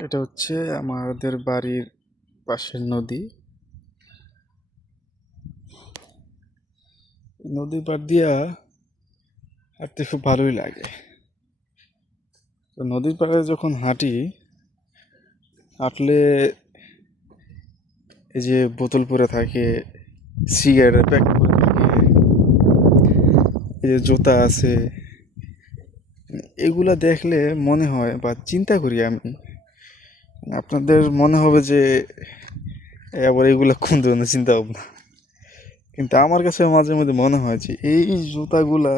এটা হচ্ছে আমাদের বাড়ির পাশের নদী। নদীর পাড় দিয়া হাঁটতে খুব ভালোই লাগে। তো নদীর পাড়ে যখন হাঁটলে এই যে বোতল পরে থাকে, সিগারেটের প্যাক পরে থাকে, এই যে জুতা আছে, এগুলা দেখলে মনে হয় বা চিন্তা করি আমি, আপনাদের মনে হবে যে আবার এগুলা কোন ধরনের চিন্তা ভাবনা, কিন্তু আমার কাছে মাঝে মধ্যে মনে হয় যে এই জুতাগুলা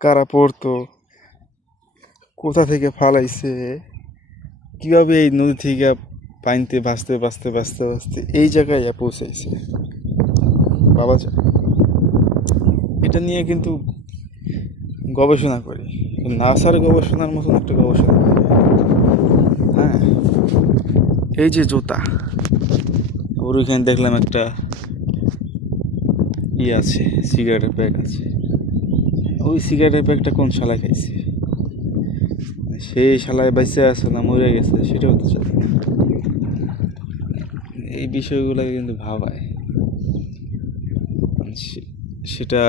কারা পরতো, কোথা থেকে ফালাইছে, কিভাবে এই নদী থেকে পানিতে ভাসতে ভাসতে ভাসতে ভাসতে এই জায়গায় পৌঁছাইছে। বাবা যায়, এটা নিয়ে কিন্তু গবেষণা করি, নাসার গবেষণার মতন একটা গবেষণা করি। হ্যাঁ, এই যে জুতা, ওর ওইখানে দেখলাম একটা আছে, সিগারেটের প্যাক আছে। ওই সিগারেটের প্যাকটা কোন শালায় খাইছে, সেই শালায় বাইসে আছে না মরে গেছে সেটাও তো জানি না। এই বিষয়গুলো কিন্তু ভাবায়। সেটা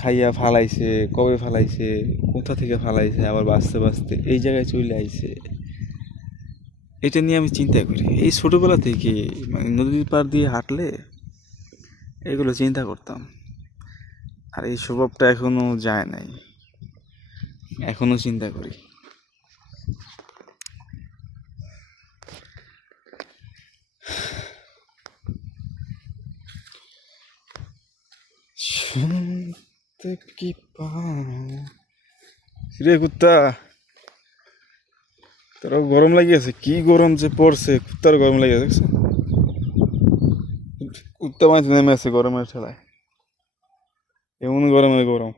খাইয়া ফালাইছে, কবে ফালাইছে, কোথা থেকে ফালাইছে, আবার বাঁচতে বাঁচতে এই জায়গায় চলে আইছে, এটা নিয়ে আমি চিন্তা করি। এই ছোটোবেলা থেকে মানে নদীর পাড় দিয়ে হাঁটলে এগুলো চিন্তা করতাম, আর এই স্বভাবটা এখনো যায় নাই, এখনো চিন্তা করি। শুনতে কি রে কুত্তা, তোর গরম লাগিয়েছে? কি গরম যে পড়ছে, কুত্তার গরম লাগিয়েছে দেখছো? কুত্তা মাঝে নেমে আছে গরমের ঠেলায়, এমন গরমে গরম।